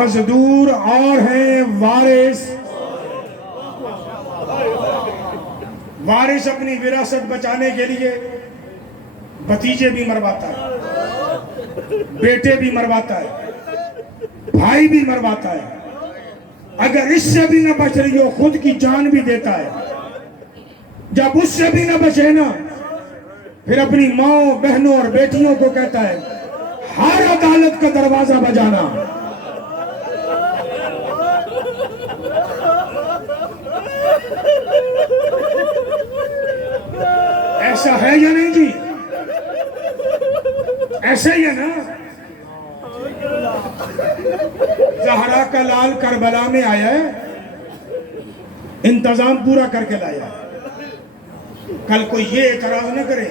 مزدور اور ہیں وارث. وارث اپنی وراثت بچانے کے لیے بھتیجے بھی مرواتا ہے، بیٹے بھی مرواتا ہے، بھائی بھی مرواتا ہے. اگر اس سے بھی نہ بچ رہی ہو خود کی جان بھی دیتا ہے. جب اس سے بھی نہ بچے نا پھر اپنی ماں بہنوں اور بیٹیوں کو کہتا ہے ہر عدالت کا دروازہ بجانا. ایسا ہے یا نہیں جی؟ ایسا ہی ہے نا. زہرا کا لال کربلا میں آیا ہے، انتظام پورا کر کے لایا. کل کوئی یہ اعتراض نہ کرے،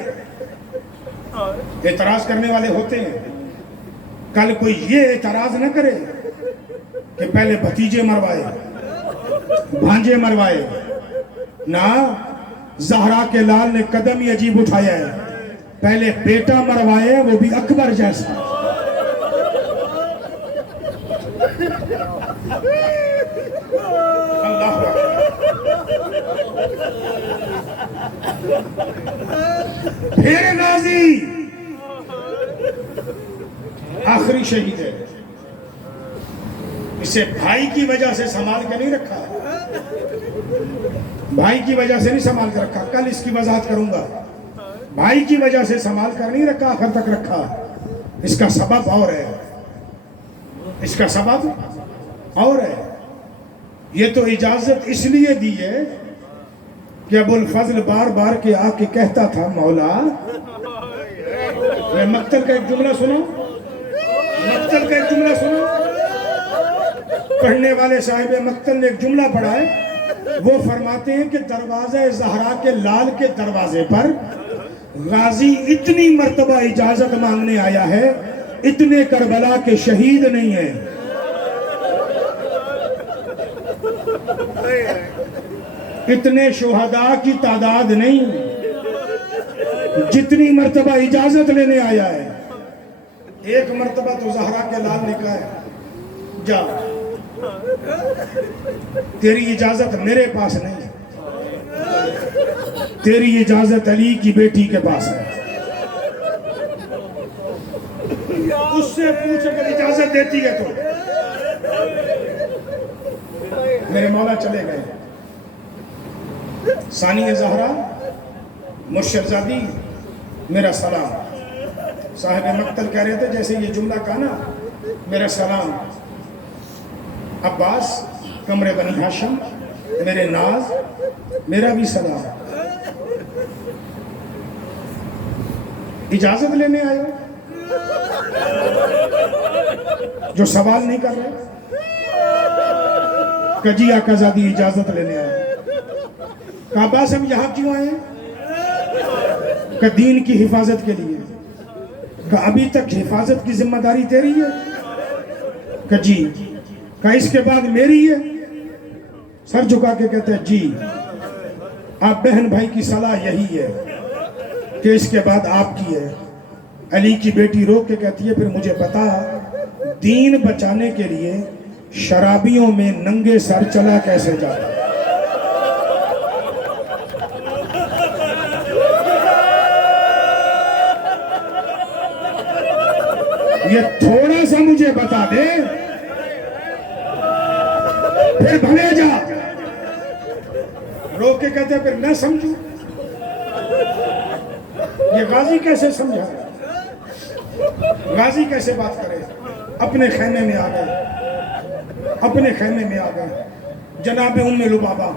اعتراض کرنے والے ہوتے ہیں. کل کوئی یہ اعتراض نہ کرے کہ پہلے بھتیجے مروائے، بھانجے مروائے. نہ، زہرا کے لال نے قدم ہی عجیب اٹھایا ہے. پہلے بیٹا مروائے، وہ بھی اکبر جیسا. اللہ پھر غازی آخری شہید ہے. اسے بھائی کی وجہ سے سنبھال کے نہیں رکھا، بھائی کی وجہ سے نہیں سنبھال کر رکھا. کل اس کی وضاحت کروں گا. بھائی کی وجہ سے سنبھال کر نہیں رکھا، آخر تک رکھا. اس کا سبب اور ہے، اس کا سبب اور ہے. یہ تو اجازت اس لیے دی ہے کہ ابو الفضل بار بار کے آ کے کہتا تھا مولا. میں مقتل کا ایک جملہ سنو، مقتل کا ایک جملہ سنو. پڑھنے والے صاحب مقتل نے ایک جملہ پڑھا ہے. وہ فرماتے ہیں کہ دروازہ زہرا کے لال کے دروازے پر غازی اتنی مرتبہ اجازت مانگنے آیا ہے اتنے کربلا کے شہید نہیں ہیں. اتنے شہداء کی تعداد نہیں جتنی مرتبہ اجازت لینے آیا ہے. ایک مرتبہ تو زہرا کے لال نے کہا ہے جا، تیری اجازت میرے پاس نہیں، تیری اجازت علی کی بیٹی کے پاس ہے. اس سے پوچھ اگر اجازت دیتی ہے تو. میرے مولا چلے گئے. ثانی زہرا مرشد زادی میرا سلام. صاحب مقتل کہہ رہے تھے جیسے یہ جملہ کہا نا میرا سلام. عباس قمر بنی ہاشم میرے ناز میرا بھی سلام. اجازت لینے آئے ہو جو سوال نہیں کر رہے کہ جی آقا زادی اجازت لینے آئے. کہ عباس ہم یہاں کیوں آئے ہیں؟ کہ دین کی حفاظت کے لیے. کہ ابھی تک حفاظت کی ذمہ داری تیری ہے؟ کہ جی. کہ اس کے بعد میری ہے؟ سر جھکا کے کہتے ہیں جی. آپ بہن بھائی کی صلاح یہی ہے کہ اس کے بعد آپ کی ہے. علی کی بیٹی روک کے کہتی ہے پھر مجھے بتا دین بچانے کے لیے شرابیوں میں ننگے سر چلا کیسے جاتا؟ یہ تھوڑا سا مجھے بتا دے پھر بھلے جا. روک کے کہتے ہیں پھر میں سمجھوں. یہ غازی کیسے سمجھا؟ غازی کیسے بات کرے؟ اپنے خیمے میں آ گئے. اپنے خیمے میں آ گئے. جناب ام لبابہ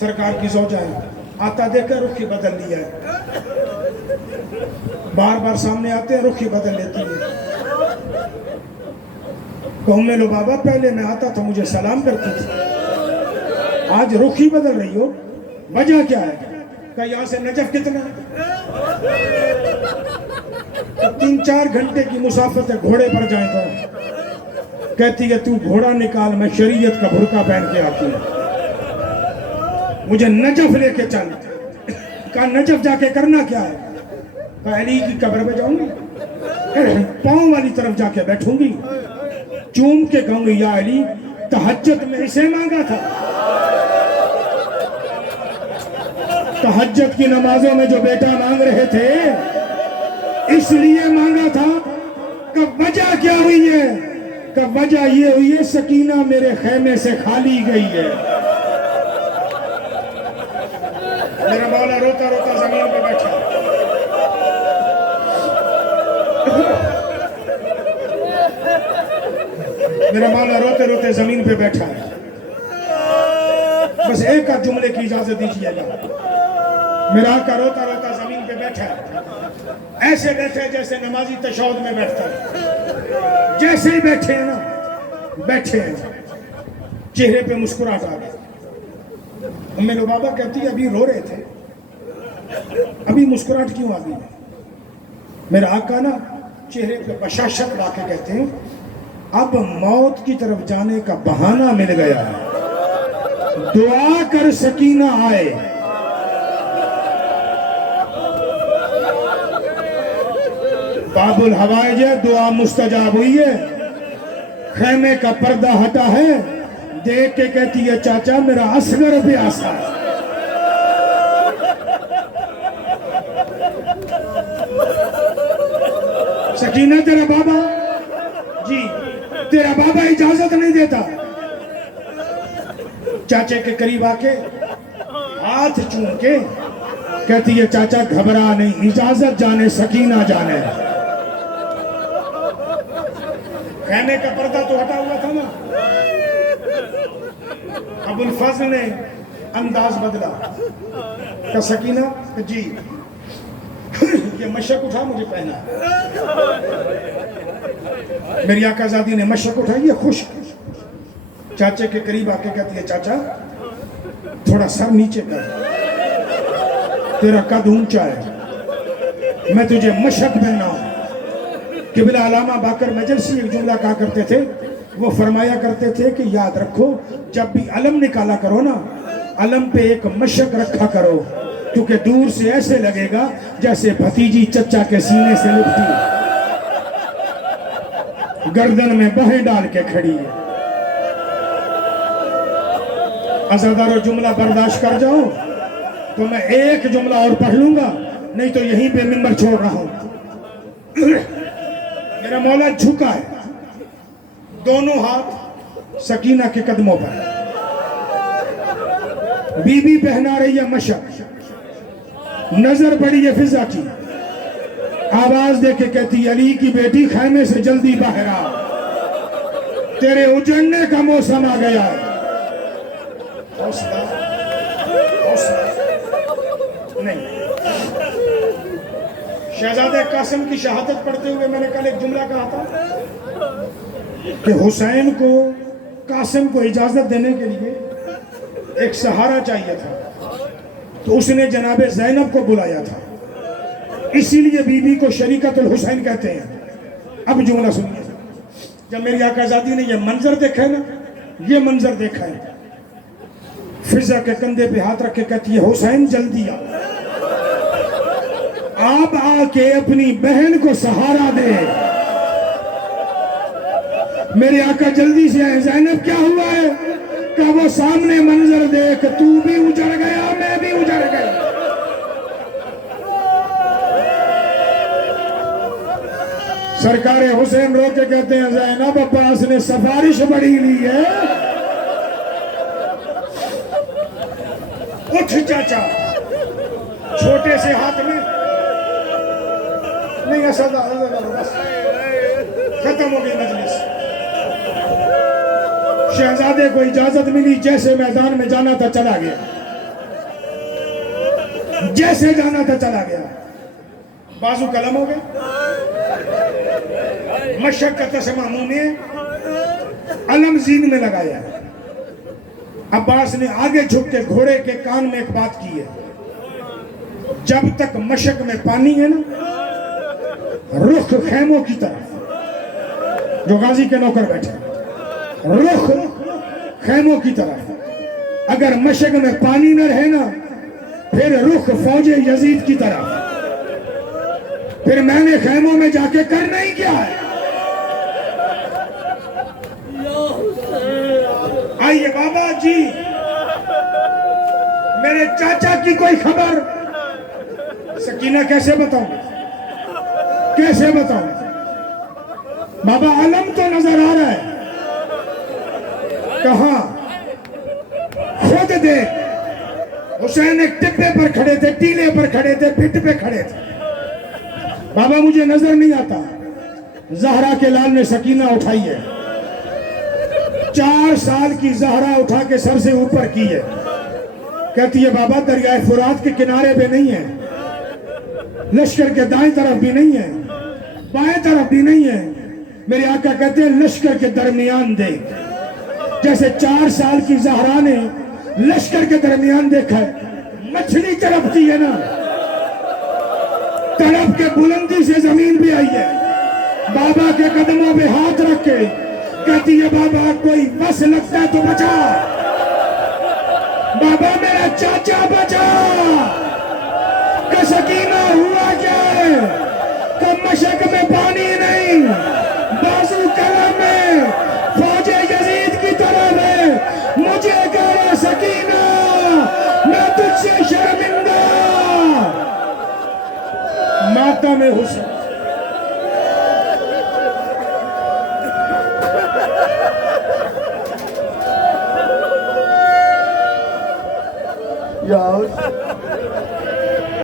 سرکار کی زوجہ ہے. آتا دیکھ کر رخ ہی بدل لیا ہے. بار بار سامنے آتے ہیں رخ ہی بدل لیتی ہے. کہ ام لبابہ پہلے میں آتا تھا مجھے سلام کرتی تھی آج رخ ہی بدل رہی ہو وجہ کیا ہے؟ کہ یہاں سے نجف کتنا ہے؟ 3-4 گھنٹے کی مسافت ہے گھوڑے پر جائیں تو. کہتی ہے تو گھوڑا نکال میں شریعت کا بھرکا پہن کے آتی ہوں. مجھے نجف لے کے چل. کہا نجف جا کے کرنا کیا ہے؟ کہا علی کی قبر پہ جاؤں گی پاؤں والی طرف جا کے بیٹھوں گی چوم کے کہوں گی یا علی تہجد میں اسے مانگا تھا. تہجد کی نمازوں میں جو بیٹا مانگ رہے تھے اس لیے مانگا تھا. کہ وجہ کیا ہوئی ہے؟ کہ وجہ یہ ہوئی ہے سکینہ میرے خیمے سے کھالی گئی ہے. میرا مولا روتا روتا زمین پہ بیٹھا. میرا مولا روتے روتے زمین پہ بیٹھا ہے. بس ایک آدھ جملے کی اجازت دیجیے گا. میرا آقا روتا روتا زمین پہ بیٹھا ہے. ایسے بیٹھے جیسے نمازی تشہد میں بیٹھتا ہے. جیسے ہی بیٹھے ہیں نا بیٹھے ہیں چہرے پہ مسکراہٹ آ گئی. ام لبابہ کہتی ہے ابھی رو رہے تھے ابھی مسکراہٹ کیوں آ گئی؟ میرا آقا نا چہرے پہ بشاشت لا کے کہتے ہیں اب موت کی طرف جانے کا بہانہ مل گیا ہے. دعا کر سکینہ آئے. باب الحوائج ہے دعا مستجاب ہوئی ہے. خیمے کا پردہ ہٹا ہے. دیکھ کے کہتی ہے چاچا میرا اصغر بھی آسا ہے. سکینہ تیرا بابا جی تیرا بابا اجازت نہیں دیتا. چاچے کے قریب آ کے ہاتھ چوم کے کہتی ہے چاچا گھبرا نہیں اجازت جانے سکینہ جانے. خیمے کا پردہ تو ہٹا ہوا تھا نا. ابو الفضل نے انداز بدلا. کہ سکینہ جی یہ مشک اٹھا مجھے پہنا. میری آقا زادی نے مشک اٹھائی ہے خشک. چاچے کے قریب آ کے کہتی ہے چاچا تھوڑا سر نیچے کر تیرا قد اونچا ہے میں تجھے مشک پہنا ہوں. قبلہ علامہ باقر مجلسی ایک جملہ کہا کرتے تھے. وہ فرمایا کرتے تھے کہ یاد رکھو جب بھی علم نکالا کرو نا علم پہ ایک مشک رکھا کرو کیونکہ دور سے ایسے لگے گا جیسے بھتیجی چچا کے سینے سے لپٹی گردن میں بہیں ڈال کے کھڑی ہے. عزادارو جملہ برداشت کر جاؤ تو میں ایک جملہ اور پڑھ لوں گا نہیں تو یہیں پہ منبر چھوڑ رہا ہوں. میرا مولا جھکا ہے دونوں ہاتھ سکینہ کے قدموں پر. بی بی پہنا رہی ہے مشک، نظر پڑی ہے فضا کی، آواز دے کے کہتی علی کی بیٹی خیمے سے جلدی باہر آ، تیرے اجڑنے کا موسم آ گیا ہے۔ حوصلہ نہیں۔ شہزادہ قاسم کی شہادت پڑھتے ہوئے میں نے کل ایک جملہ کہا تھا کہ حسین کو قاسم کو اجازت دینے کے لیے ایک سہارا چاہیے تھا، تو اس نے جناب زینب کو بلایا تھا، اسی لیے بی بی کو شریکت الحسین کہتے ہیں۔ اب جملہ سنیے، جب میری آقا زادی نے یہ منظر دیکھا ہے نا، یہ منظر دیکھا ہے، فضا کے کندھے پہ ہاتھ رکھ کے کہتی ہے حسین جلدی آ، آپ آ کے اپنی بہن کو سہارا دے۔ میرے آقا جلدی سے آئے، زینب کیا ہوا ہے؟ کہ وہ سامنے منظر دیکھ، تو بھی اجڑ گیا میں بھی اجڑ گئی۔ سرکار حسین رو کے کہتے ہیں زینب عباس نے سفارش بڑی لی ہے، اٹھ چاچا، چھوٹے سے ہاتھ میں نہیں، بس ختم ہو گئی مجلس۔ شہزادے کو اجازت ملی، جیسے میدان میں جانا تھا چلا گیا، جیسے جانا تھا چلا گیا، بازو قلم ہو گئے، مشک کا تسمہ منہ میں، علم زین میں لگایا۔ عباس نے آگے جھک کے گھوڑے کے کان میں ایک بات کی ہے، جب تک مشک میں پانی ہے نا، رخ خیموں کی طرف، جو غازی کے نوکر بیٹھے، رخ خیموں کی طرف، اگر مشک میں پانی نہ رہے نا، پھر رخ فوج یزید کی طرف۔ پھر میں نے خیموں میں جا کے کرنا ہی کیا ہے؟ آئیے بابا جی، میرے چاچا کی کوئی خبر؟ سکینہ کیسے بتاؤں، کیسے بتاؤں؟ بابا علم تو نظر آ رہا ہے، کہاں؟ خود دیکھ، حسین ایک ٹپے پر کھڑے تھے، ٹیلے پر کھڑے تھے، پھٹ پہ کھڑے تھے۔ بابا مجھے نظر نہیں آتا، زہرا کے لال نے سکینہ اٹھائی ہے، 4 سال کی زہرا اٹھا کے سر سے اوپر کی ہے، کہتی ہے بابا دریائے فرات کے کنارے پہ نہیں ہے، لشکر کے دائیں طرف بھی نہیں ہے، بائیں طرف بھی نہیں ہے، میرے آقا کہتے ہیں لشکر کے درمیان دیکھ۔ جیسے 4 سال کی زہرا نے لشکر کے درمیان دیکھا ہے، مچھلی تڑپتی ہے نا، تڑپ کے بلندی سے زمین بھی آئی ہے، بابا کے قدموں پہ ہاتھ رکھ کے کہتی ہے بابا کوئی بس لگتا ہے تو بچا، بابا میرا چاچا بچا۔ کہ سکینہ ہوا کیا ہے؟ کہ مشک میں پانی نہیں، بازو قلم میں، فوج یزید کی طرف ہے، مجھے کہہ رہا سکینہ میں تجھ سے شرمندہ۔ ماتم حسین